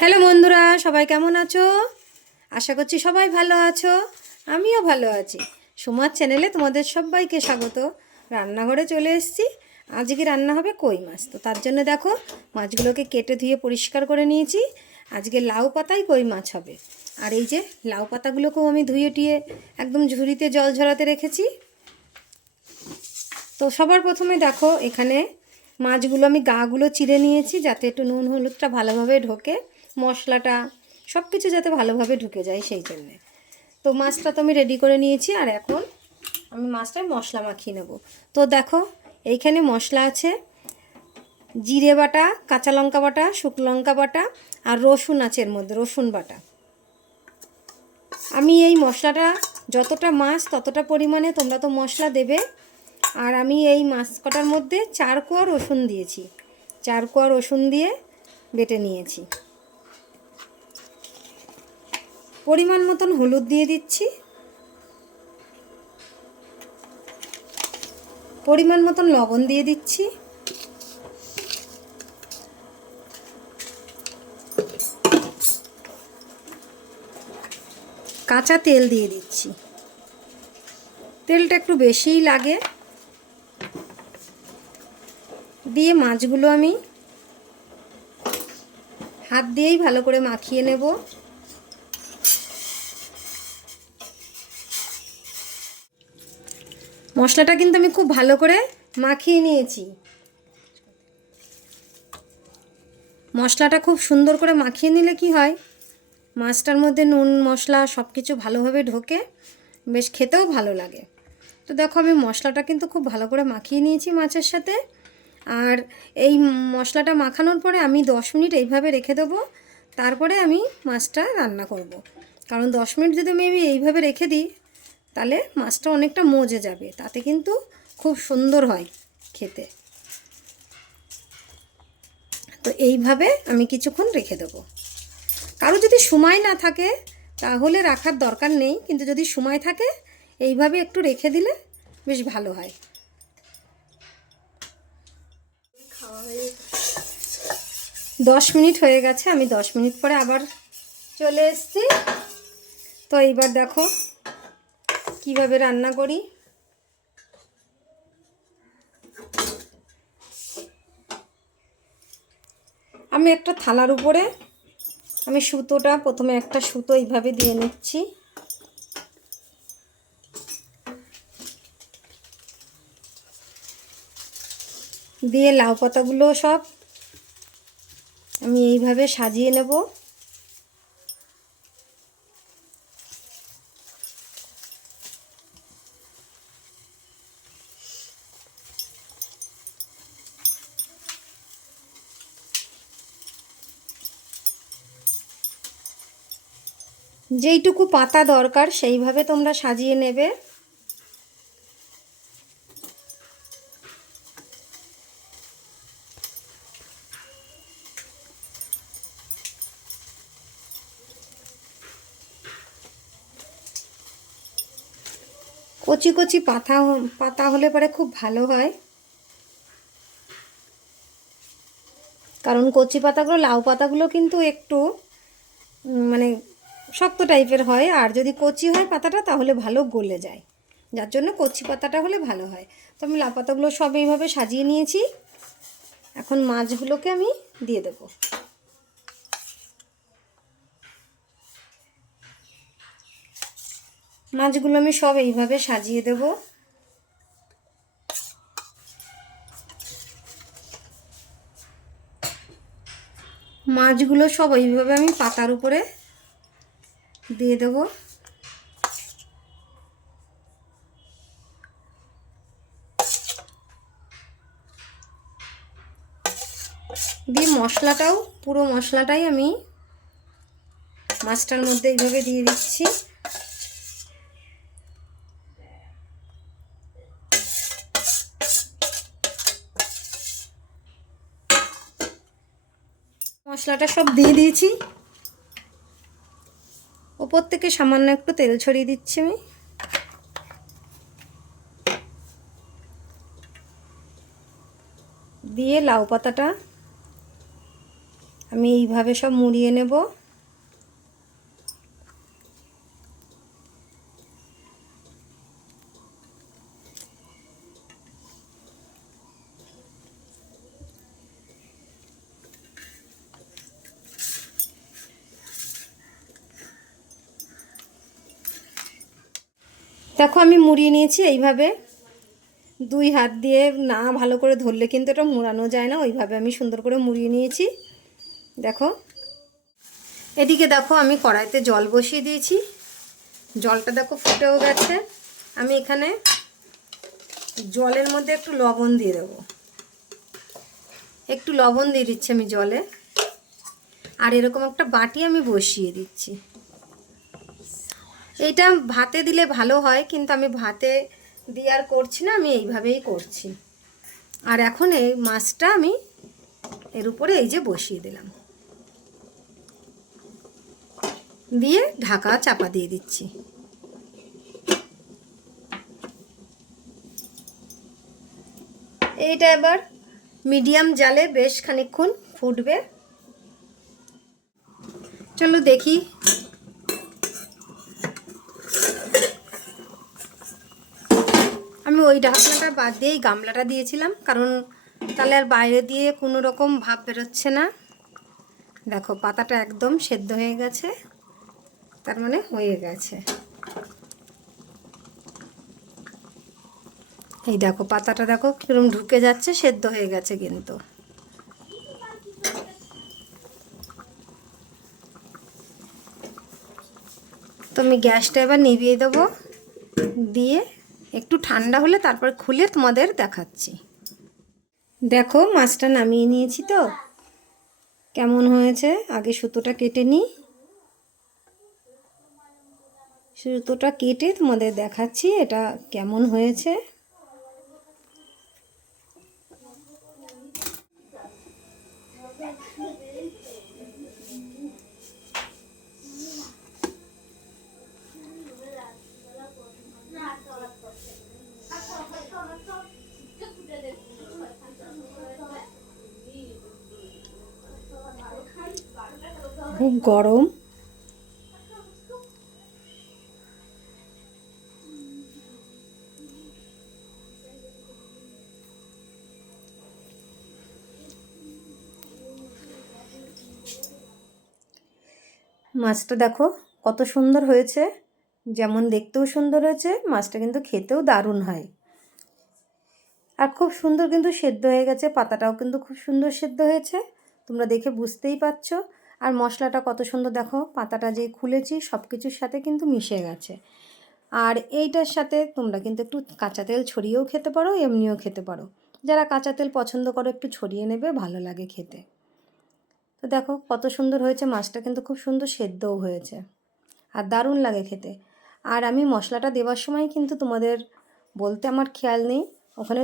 Hello বন্ধুরা, সবাই কেমন আছো? আশা করছি সবাই ভালো আছো, আমিও ভালো আছি। সুমার চ্যানেলে তোমাদের সবাইকে স্বাগত। রান্নাঘরে চলে এসেছি। আজকে রান্না হবে কই মাছ? তো তার জন্য দেখো, মাছগুলোকে কেটে ধুয়ে পরিষ্কার করে নিয়েছি। আজকে লাউ পাতায় কই মাছ হবে? আর এই যে লাউ পাতাগুলোকেও আমি ধুয়ে টুয়ে একদম ঝুড়িতে জল ঝরাতে রেখেছি। তো সবার প্রথমে দেখো, এখানে মাছগুলো আমি গাগুলো চিড়ে নিয়েছি যাতে একটু নুন হলুদটা ভালোভাবে ঢোকে। মশলাটা সব কিছু যাতে ভালোভাবে ঢুকে যায় সেই জন্যে। তো মাছটা তো আমি রেডি করে নিয়েছি আর এখন আমি মাছটায় মশলা মাখিয়ে নেব। তো দেখো, এইখানে মশলা আছে, জিরে বাটা, কাঁচা লঙ্কা বাটা, শুকনো লঙ্কা বাটা আর রসুন আছে এর মধ্যে, রসুন বাটা। আমি এই মশলাটা যতটা মাছ ততটা পরিমাণে তোমরা তো মশলা দেবে। আর আমি এই মাছ কটার মধ্যে চার কোয়া রসুন দিয়েছি। চার কোয়া রসুন দিয়ে বেটে নিয়েছি। পরিমাণ মতন হলুদ দিয়ে দিচ্ছি। পরিমাণ মতন লবণ দিয়ে দিচ্ছি। কাঁচা তেল দিয়ে দিচ্ছি। তেলটা একটু বেশিই লাগে। দিয়ে মাছগুলো আমি হাত দিয়েই ভালো করে মাখিয়ে নেব। মশলাটা কিন্তু আমি খুব ভালো করে মাখিয়ে নিয়েছি। মশলাটা খুব সুন্দর করে মাখিয়ে নিলে কি হয়? মাছটার মধ্যে নুন, মশলা সব কিছু ভালোভাবে ঢোকে, বেশ খেতেও ভালো লাগে। তো দেখো আমি মশলাটা কিন্তু খুব ভালো করে মাখিয়ে নিয়েছি মাছের সাথে। আর এই মশলাটা মাখানোর পরে আমি দশ মিনিট এইভাবে রেখে দেবো। তারপরে আমি মাছটা রান্না করব। কারণ দশ মিনিট যদি আমি এইভাবে রেখে দিই তাহলে মাছটা অনেকটা মজে যাবে, তাতে কিন্তু খুব সুন্দর হয় খেতে। তো এইভাবে আমি কিছুক্ষণ রেখে দেবো। কারও যদি সময় না থাকে, তাহলে রাখার দরকার নেই, কিন্তু যদি সময় থাকে, এইভাবে একটু রেখে দিলে বেশ ভালো হয়। দশ মিনিট হয়ে গেছে, আমি দশ মিনিট পরে আবার চলে এসেছি। তো এইবার দেখো কীভাবে রান্না করি? আমি একটা থালার উপরে আমি সুতোটা, প্রথমে একটা সুতো এইভাবে দিয়ে নিচ্ছি। দিয়ে লাউ পাতাগুলো সব আমি এইভাবে সাজিয়ে নেব। যেইটুকু পাতা দরকার, সেইভাবে তোমরা সাজিয়ে নেবে। কচি কচি পাতা পাতা হলে পরে খুব ভালো হয়। কারণ কচি পাতাগুলো, লাউ পাতাগুলো কিন্তু একটু শক্ত টাইপের হয়, আর যদি কচি হয় পাতাটা, তাহলে ভালো গলে যায়। যার জন্য কচি পাতাটা হলে ভালো হয়। তো আমি লাউ পাতাগুলো সব এইভাবে সাজিয়ে নিয়েছি। এখন মাছগুলোকে আমি দিয়ে দেবো। মাছগুলো আমি সব এইভাবে সাজিয়ে দেব। মাছগুলো সব এইভাবে আমি পাতার উপরে দিয়ে দেব। দিয়ে মশলাটাও, পুরো মশলাটাই আমি মাছটার মধ্যে এইভাবে দিয়ে দিচ্ছি। মশলাটা সব দিয়ে দিয়েছি। ওপর থেকে সামান্য একটু তেল ছড়িয়ে দিচ্ছি আমি। দিয়ে লাউ পাতাটা আমি এইভাবে সব মুড়িয়ে নেব। দেখো আমি মুড়িয়ে নিয়েছি এইভাবে। দুই হাত দিয়ে না ভালো করে ধরলে কিন্তু এটা মুড়ানো যায় না, ওইভাবে আমি সুন্দর করে মুড়িয়ে নিয়েছি। দেখো। এদিকে দেখো আমি কড়াইতে জল বসিয়ে দিয়েছি। জলটা দেখো ফুটেও গেছে। আমি এখানে জলের মধ্যে একটু লবণ দিয়ে দেবো। একটু লবণ দিয়ে দিচ্ছি আমি জলে। আর এরকম একটা বাটি আমি বসিয়ে দিচ্ছি। এইটা ভাতে দিলে ভালো হয়, কিন্তু আমি ভাতে দিয়ে আর করছি না, আমি এইভাবেই করছি। আর এখন এই মাছটা আমি এর উপরে এই যে বসিয়ে দিলাম। দিয়ে ঢাকা চাপা দিয়ে দিচ্ছি। এইটা এবার মিডিয়াম জালে বেশ খানিকক্ষণ ফুটবে। চলো দেখি ওই ঢাকনাটা বাদ দিয়েই গামলাটা দিয়েছিলাম, কারণ তাহলে আর বাইরে দিয়ে কোনো রকম ভাব বেরোচ্ছে না। দেখো, পাতাটা একদম সেদ্ধ হয়ে গেছে, তার মানে হয়ে গেছে। এই দেখো, পাতাটা দেখো কিরম ঢুকে যাচ্ছে, সেদ্ধ হয়ে গেছে কিন্তু। তো আমি গ্যাসটা এবার নিভিয়ে দেবো, দিয়ে একটু ঠান্ডা হলে তারপর খুলে তোমাদের দেখাচ্ছি। দেখো, মাছটা নামিয়ে নিয়েছি তো। কেমন হয়েছে? আগে সুতোটা কেটে নিই। সুতোটা কেটে তোমাদের দেখাচ্ছি এটা কেমন হয়েছে। খুব গরম। মাছটা দেখো কত সুন্দর হয়েছে। যেমন দেখতেও সুন্দর হয়েছে, মাছটা কিন্তু খেতেও দারুণ হয়। আর খুব সুন্দর কিন্তু সেদ্ধ হয়ে গেছে, পাতাটাও কিন্তু খুব সুন্দর সেদ্ধ হয়েছে, তোমরা দেখে বুঝতেই পারছ। আর মশলাটা কত সুন্দর দেখো, পাতাটা যে খুলেছি সব কিছুর সাথে কিন্তু মিশে গেছে। আর এইটার সাথে তোমরা কিন্তু একটু কাঁচা তেল ছড়িয়েও খেতে পারো, এমনিও খেতে পারো। যারা কাঁচা তেল পছন্দ করো একটু ছড়িয়ে নেবে, ভালো লাগে খেতে। তো দেখো কত সুন্দর হয়েছে, মাছটা কিন্তু খুব সুন্দর সেদ্ধও হয়েছে। আর দারুণ লাগে খেতে। আর আমি মশলাটা দেওয়ার সময় কিন্তু তোমাদের বলতে আমার খেয়াল নেই। ওখানে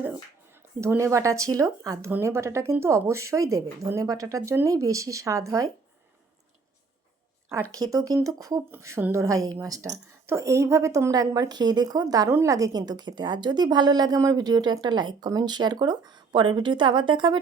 ধনে বাটা ছিল, আর ধনে বাটাটা কিন্তু অবশ্যই দেবে। ধনে বাটাটার জন্যই বেশি স্বাদ হয়। আর খেতেও কিন্তু খুব সুন্দর হয় এই মাছটা। তো এইভাবে তোমরা একবার খেয়ে দেখো, দারুণ লাগে কিন্তু খেতে। আর যদি ভালো লাগে আমার ভিডিওটা একটা লাইক কমেন্ট শেয়ার করো। পরের ভিডিওতে আবার দেখাবে।